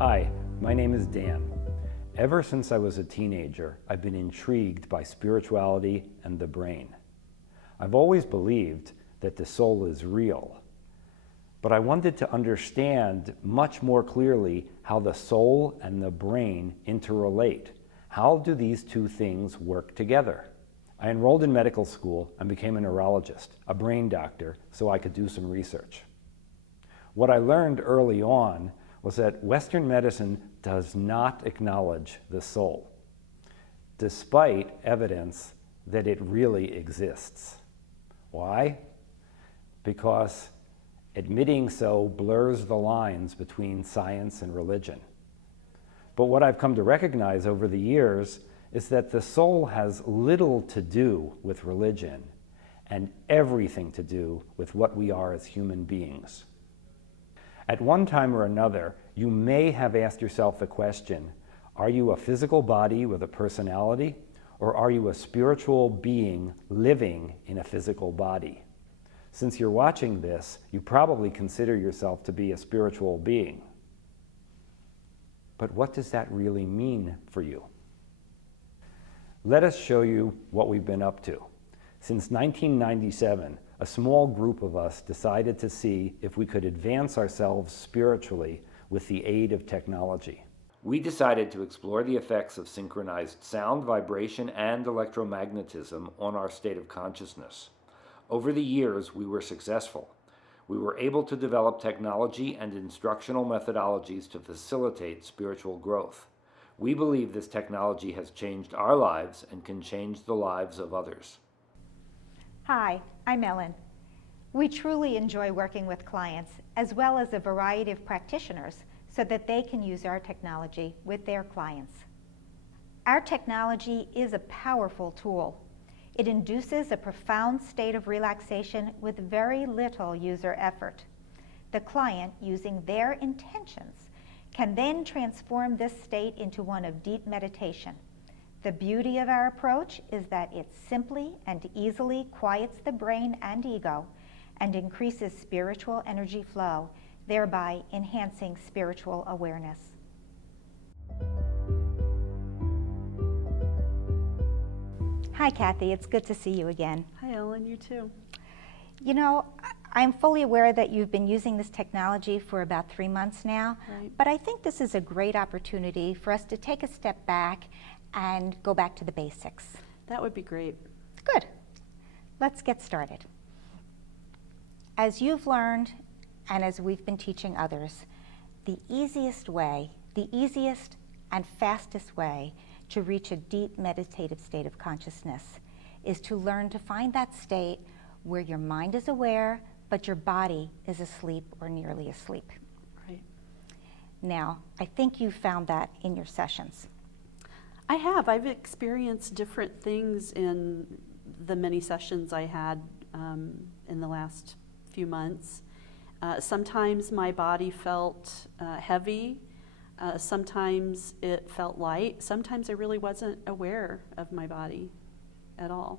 Hi, my name is Dan. Ever since I was a teenager, I've been intrigued by spirituality and the brain. I've always believed that the soul is real, but I wanted to understand much more clearly how the soul and the brain interrelate. How do these two things work together? I enrolled in medical school and became a neurologist, a brain doctor, so I could do some research. What I learned early on was that Western medicine does not acknowledge the soul, despite evidence that it really exists. Why? Because admitting so blurs the lines between science and religion. But what I've come to recognize over the years is that the soul has little to do with religion and everything to do with what we are as human beings. At one time or another, you may have asked yourself the question, are you a physical body with a personality, or are you a spiritual being living in a physical body? Since you're watching this, you probably consider yourself to be a spiritual being. But what does that really mean for you? Let us show you what we've been up to. Since 1997, a small group of us decided to see if we could advance ourselves spiritually with the aid of technology. We decided to explore the effects of synchronized sound, vibration, and electromagnetism on our state of consciousness. Over the years, we were successful. We were able to develop technology and instructional methodologies to facilitate spiritual growth. We believe this technology has changed our lives and can change the lives of others. Hi, I'm Ellen. We truly enjoy working with clients as well as a variety of practitioners so that they can use our technology with their clients. Our technology is a powerful tool. It induces a profound state of relaxation with very little user effort. The client, using their intentions, can then transform this state into one of deep meditation. The beauty of our approach is that it simply and easily quiets the brain and ego and increases spiritual energy flow, thereby enhancing spiritual awareness. Hi, Kathy. It's good to see you again. Hi, Ellen. You too. You know, I'm fully aware that you've been using this technology for about 3 months now, Right. but I think this is a great opportunity for us to take a step back and go back to the basics. That would be great. Good. Let's get started. As you've learned, and as we've been teaching others, the easiest and fastest way to reach a deep meditative state of consciousness is to learn to find that state where your mind is aware, but your body is asleep or nearly asleep. Right. Now, I think you found that in your sessions. I have. I've experienced different things in the many sessions I had in the last few months. Sometimes my body felt heavy. Sometimes it felt light. Sometimes I really wasn't aware of my body at all.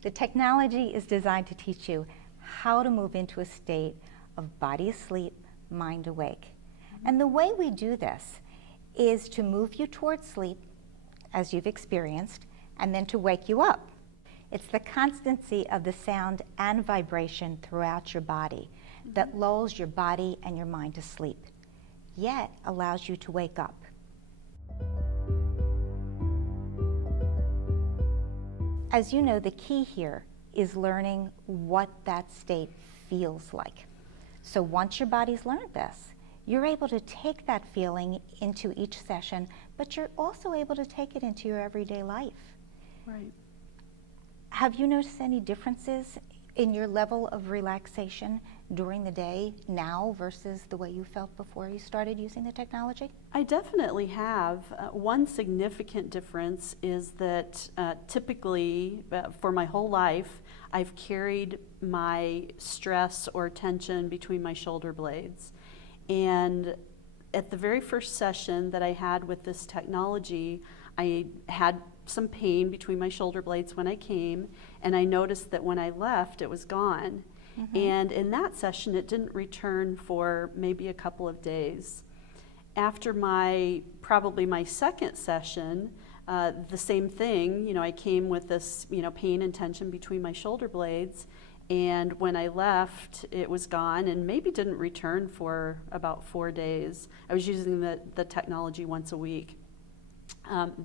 The technology is designed to teach you how to move into a state of body asleep, mind awake. And the way we do this is to move you towards sleep, as you've experienced, and then to wake you up. It's the constancy of the sound and vibration throughout your body that lulls your body and your mind to sleep, yet allows you to wake up. As you know, the key here is learning what that state feels like. So once your body's learned this, you're able to take that feeling into each session, but you're also able to take it into your everyday life. Right. Have you noticed any differences in your level of relaxation during the day now versus the way you felt before you started using the technology? I definitely have. One significant difference is that typically, for my whole life, I've carried my stress or tension between my shoulder blades. And at the very first session that I had with this technology, I had some pain between my shoulder blades when I came, and I noticed that when I left, it was gone. Mm-hmm. And in that session, it didn't return for maybe a couple of days. After probably my second session, the same thing, I came with this, pain and tension between my shoulder blades, and when I left, it was gone and maybe didn't return for about 4 days. I was using the technology once a week.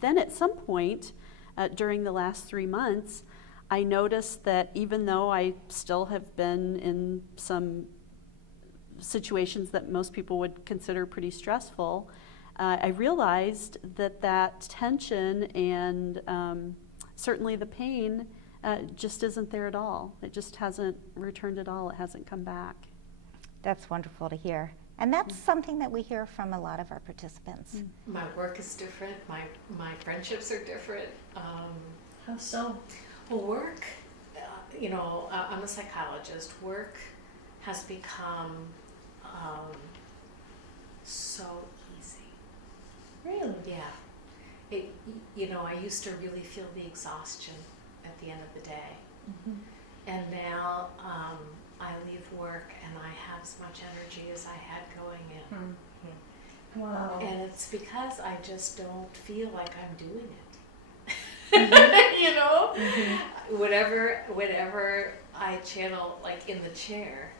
Then at some point during the last 3 months, I noticed that even though I still have been in some situations that most people would consider pretty stressful, I realized that tension and certainly the pain just isn't there at all. It just hasn't returned at all. It hasn't come back. That's wonderful to hear. And that's something that we hear from a lot of our participants. My work is different. My friendships are different. How so? Well, work, I'm a psychologist. Work has become so easy. Really? Yeah. I used to really feel the exhaustion at the end of the day. Mm-hmm. And now I leave work and I have as much energy as I had going in. Mm-hmm. Wow. And it's because I just don't feel like I'm doing it. Mm-hmm. Whatever I channel, like in the chair,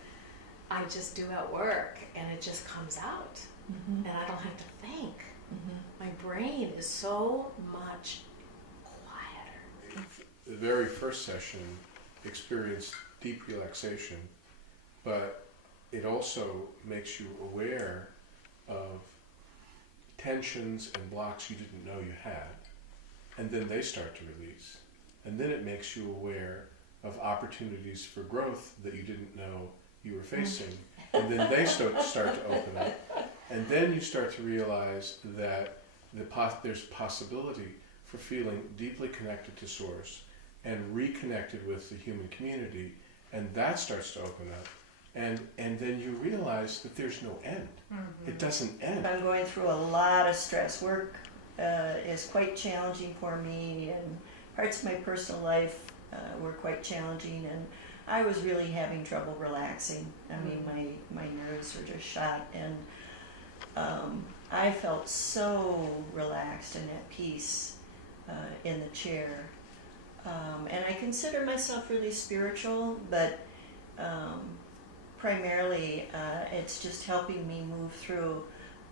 I just do at work and it just comes out. Mm-hmm. And I don't have to think. Mm-hmm. My brain is so much quieter. The very first session experienced deep relaxation, but it also makes you aware of tensions and blocks you didn't know you had, and then they start to release. And then it makes you aware of opportunities for growth that you didn't know you were facing, and then they start to open up. And then you start to realize that there's possibility for feeling deeply connected to Source and reconnected with the human community, and that starts to open up. And then you realize that there's no end. Mm-hmm. It doesn't end. I'm going through a lot of stress. Work is quite challenging for me, and parts of my personal life were quite challenging, and I was really having trouble relaxing. I mean, my nerves were just shot, and I felt so relaxed and at peace in the chair. And I consider myself really spiritual, but primarily it's just helping me move through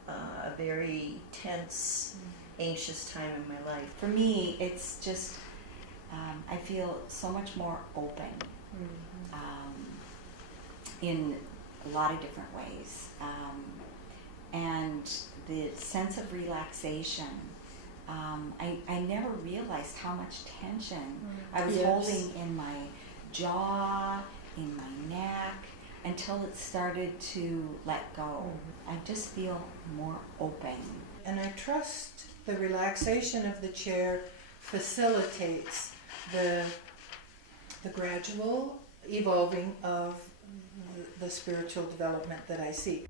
a very tense, anxious time in my life. For me, it's just, I feel so much more open in a lot of different ways. And the sense of relaxation, I never realized how much tension I was holding in my jaw, in my neck, until it started to let go. I just feel more open. And I trust the relaxation of the chair facilitates the gradual evolving of the spiritual development that I seek.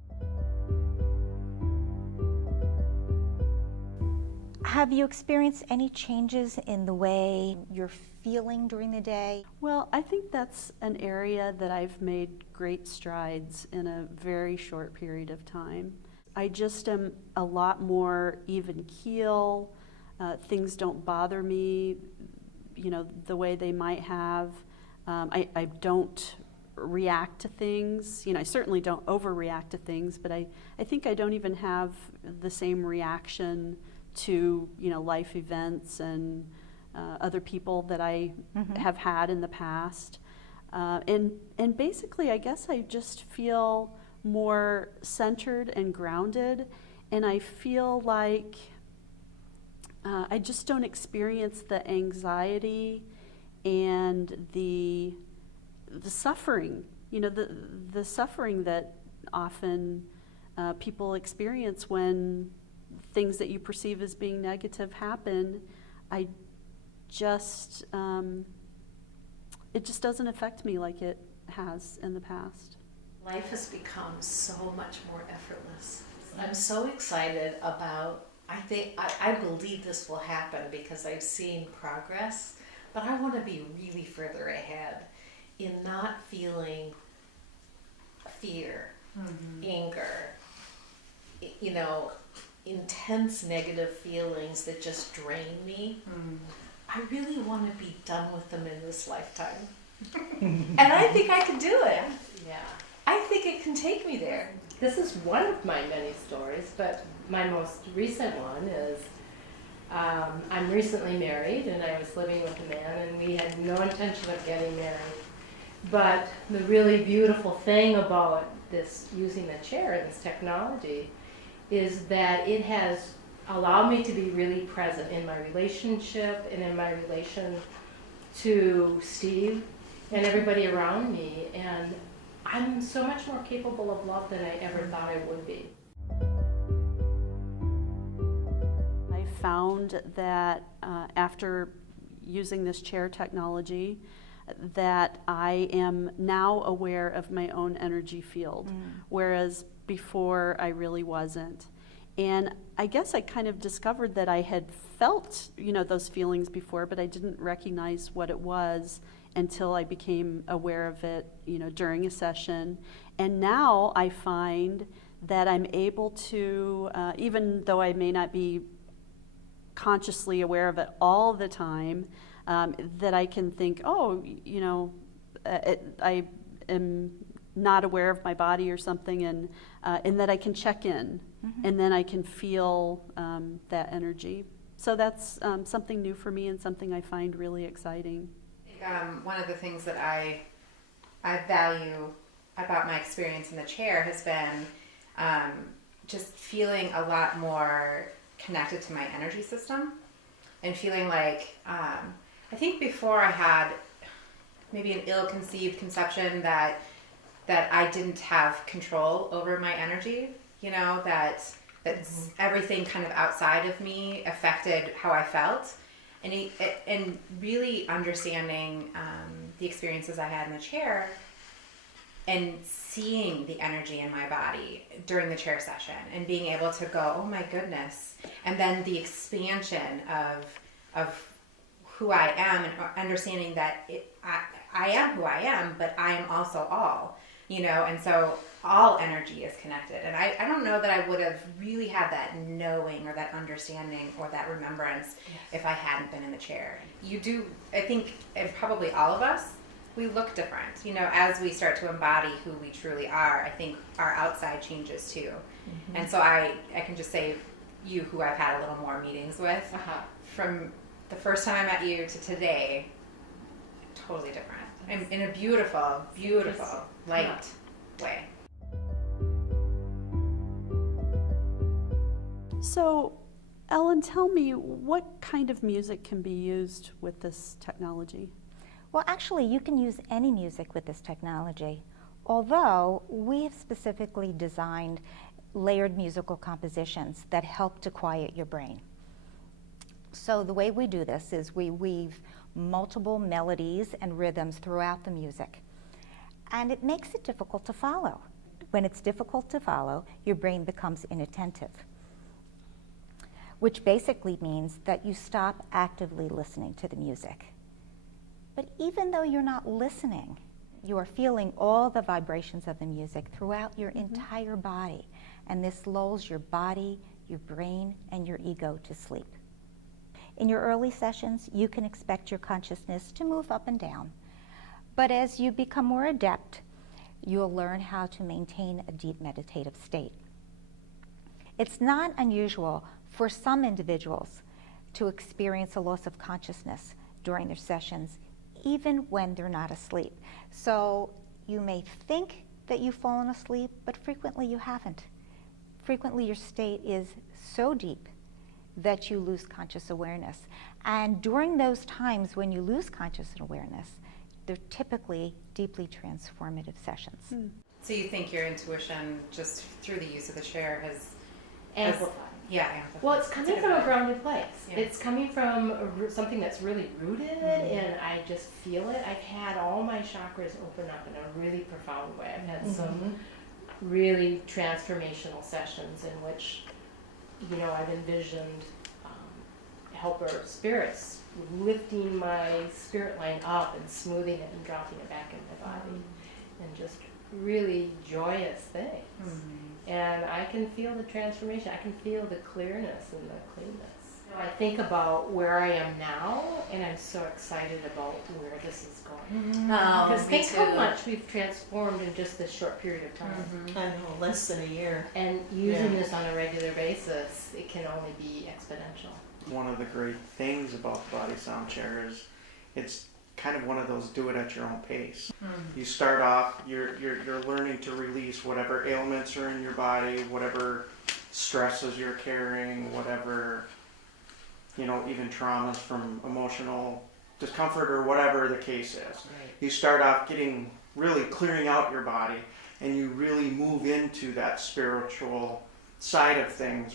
Have you experienced any changes in the way you're feeling during the day? Well, I think that's an area that I've made great strides in a very short period of time. I just am a lot more even keel. Things don't bother me, the way they might have. I don't react to things. I certainly don't overreact to things, but I think I don't even have the same reaction to life events and other people that I have had in the past, and basically I guess I just feel more centered and grounded, and I feel like I just don't experience the anxiety and the suffering, the suffering that often people experience when things that you perceive as being negative happen. It just doesn't affect me like it has in the past. Life has become so much more effortless. I'm so excited about, I believe this will happen because I've seen progress, but I want to be really further ahead in not feeling fear, anger, intense negative feelings that just drain me, I really want to be done with them in this lifetime. And I think I can do it. Yeah. I think it can take me there. This is one of my many stories, but my most recent one is I'm recently married, and I was living with a man, and we had no intention of getting married. But the really beautiful thing about this, using the chair and this technology, is that it has allowed me to be really present in my relationship and in my relation to Steve and everybody around me. And I'm so much more capable of love than I ever thought I would be. I found that after using this chair technology, that I am now aware of my own energy field, whereas before I really wasn't. And I guess I kind of discovered that I had felt, those feelings before, but I didn't recognize what it was until I became aware of it, during a session. And now I find that I'm able to, even though I may not be consciously aware of it all the time, that I can think, I am not aware of my body or something, and that I can check in, and then I can feel that energy. So that's something new for me and something I find really exciting. One of the things that I value about my experience in the chair has been just feeling a lot more connected to my energy system, and feeling like I think before I had maybe an ill-conceived conception that I didn't have control over my energy, that everything kind of outside of me affected how I felt. And really understanding the experiences I had in the chair and seeing the energy in my body during the chair session and being able to go, oh my goodness. And then the expansion of who I am, and understanding that I am who I am, but I am also all, and so all energy is connected. And I don't know that I would have really had that knowing or that understanding or that remembrance if I hadn't been in the chair. You do, I think, and probably all of us, we look different, as we start to embody who we truly are. I think our outside changes too. And so I can just say, you who I've had a little more meetings with, from the first time I met you to today, totally different. And in a beautiful, beautiful, light way. So, Ellen, tell me, what kind of music can be used with this technology? Well, actually, you can use any music with this technology, although we have specifically designed layered musical compositions that help to quiet your brain. So the way we do this is we weave multiple melodies and rhythms throughout the music, and it makes it difficult to follow. When it's difficult to follow, your brain becomes inattentive, which basically means that you stop actively listening to the music. But even though you're not listening, you are feeling all the vibrations of the music throughout your entire body, and this lulls your body, your brain, and your ego to sleep. In your early sessions, you can expect your consciousness to move up and down, but as you become more adept, you'll learn how to maintain a deep meditative state. It's not unusual for some individuals to experience a loss of consciousness during their sessions, even when they're not asleep. So you may think that you've fallen asleep, but frequently you haven't. Frequently your state is so deep that you lose conscious awareness. And during those times when you lose conscious awareness, they're typically deeply transformative sessions. So you think your intuition, just through the use of the chair, has Amplified. amplified. Well, it's coming from a grounded place. Yeah. It's coming from something that's really rooted, and I just feel it. I've had all my chakras open up in a really profound way. I've had some really transformational sessions in which, I've envisioned helper spirits lifting my spirit line up and smoothing it and dropping it back into my body, and just really joyous things. And I can feel the transformation. I can feel the clearness and the cleanness. I think about where I am now, and I'm so excited about where this is going. Because think how much we've transformed in just this short period of time. I know, less than a year. And using this on a regular basis, it can only be exponential. One of the great things about the BodySound chair is it's kind of one of those do it at your own pace. You start off, you're learning to release whatever ailments are in your body, whatever stresses you're carrying, whatever, even traumas from emotional discomfort or whatever the case is. Right. You start off really clearing out your body, and you really move into that spiritual side of things.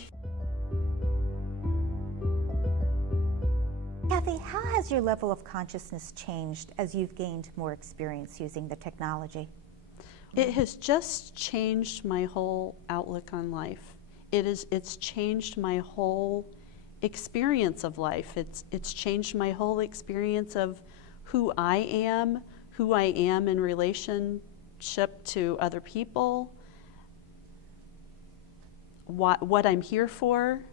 Kathy, how has your level of consciousness changed as you've gained more experience using the technology? It has just changed my whole outlook on life. It's changed my whole experience of life. It's changed my whole experience of who I am in relationship to other people, what I'm here for.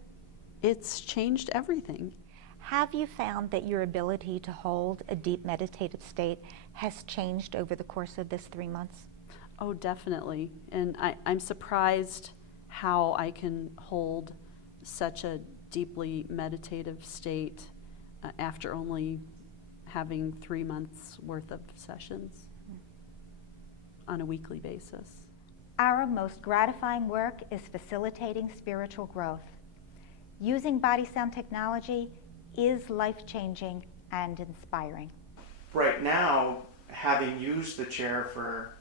It's changed everything. Have you found that your ability to hold a deep meditative state has changed over the course of this 3 months? Oh, definitely. And I'm surprised how I can hold such a deeply meditative state after only having 3 months worth of sessions on a weekly basis. Our most gratifying work is facilitating spiritual growth. Using BodySound technology is life-changing and inspiring. Right now, having used the chair for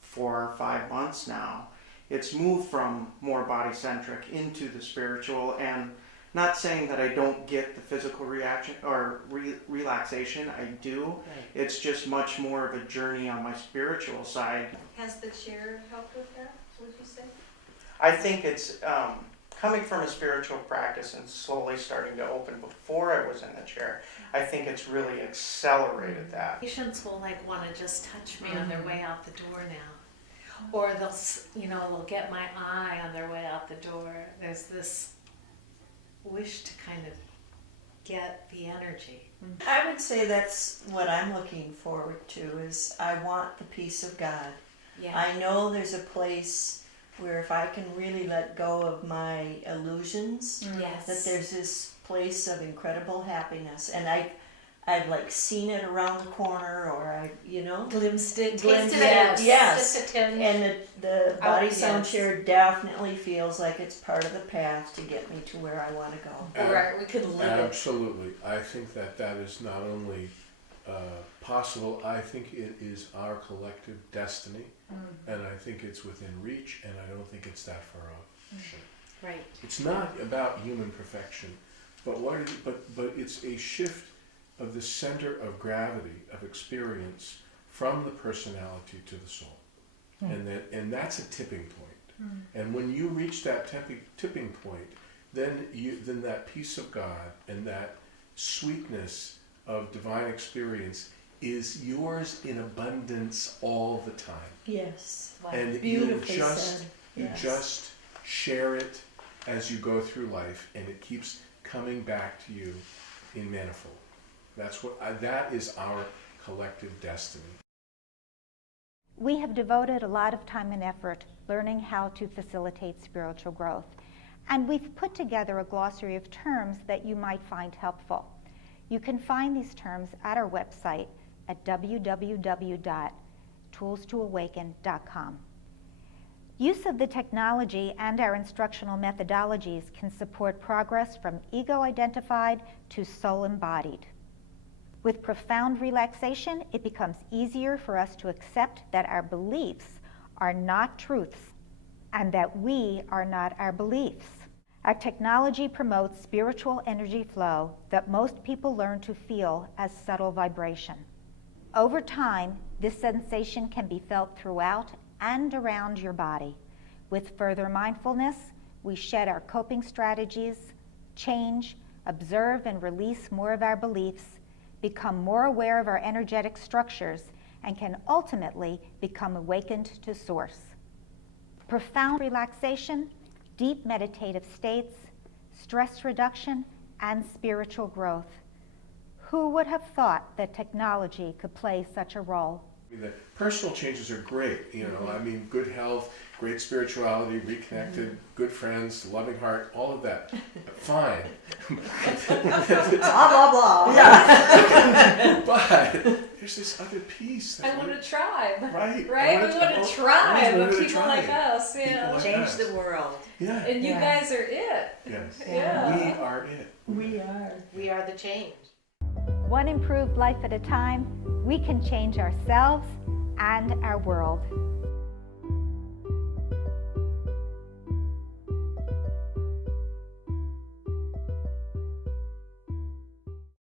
4 or 5 months now, it's moved from more body-centric into the spiritual, and not saying that I don't get the physical reaction or relaxation, I do. Right. It's just much more of a journey on my spiritual side. Has the chair helped with that, would you say? I think it's coming from a spiritual practice and slowly starting to open before I was in the chair. I think it's really accelerated that. Patients will want to just touch me on their way out the door now, or they'll get my eye on their way out the door. There's this wish to kind of get the energy. I would say that's what I'm looking forward to, is I want the peace of God. Yeah. I know there's a place where if I can really let go of my illusions, Yes. that there's this place of incredible happiness. And I've seen it around the corner, or Glimpsed it, glimpsed tasted it, it, yes. just a tinge. And the BodySound yes. chair definitely feels like it's part of the path to get me to where I want to go. Right, we could live it. Absolutely. I think that is not only possible, I think it is our collective destiny, and I think it's within reach, and I don't think it's that far off. Right. It's not about human perfection, but it's a shift of the center of gravity of experience from the personality to the soul, and that's a tipping point. And when you reach that tipping point, then that peace of God and that sweetness of divine experience is yours in abundance all the time. Yes. And Beautifully said. you Yes. just share it as you go through life, and it keeps coming back to you in manifold. That is our collective destiny. We have devoted a lot of time and effort learning how to facilitate spiritual growth, and we've put together a glossary of terms that you might find helpful. You can find these terms at our website at www.toolstoawaken.com. Use of the technology and our instructional methodologies can support progress from ego-identified to soul-embodied. With profound relaxation, it becomes easier for us to accept that our beliefs are not truths and that we are not our beliefs. Our technology promotes spiritual energy flow that most people learn to feel as subtle vibration. Over time, this sensation can be felt throughout and around your body. With further mindfulness, we shed our coping strategies, change, observe and release more of our beliefs, become more aware of our energetic structures, and can ultimately become awakened to Source. profound relaxation, deep meditative states, stress reduction, and spiritual growth. Who would have thought that technology could play such a role? The personal changes are great, you know, I mean, good health, great spirituality, reconnected, good friends, loving heart, all of that, fine. Blah, blah, blah. Yeah. But there's this other piece. I want a tribe. Right. Right? We want a tribe of people like us. People Yeah. like Change us. the world. Yeah. And you Yeah. guys are it. Yes. Yeah. We are it. We are. We are the change. One improved life at a time, we can change ourselves and our world.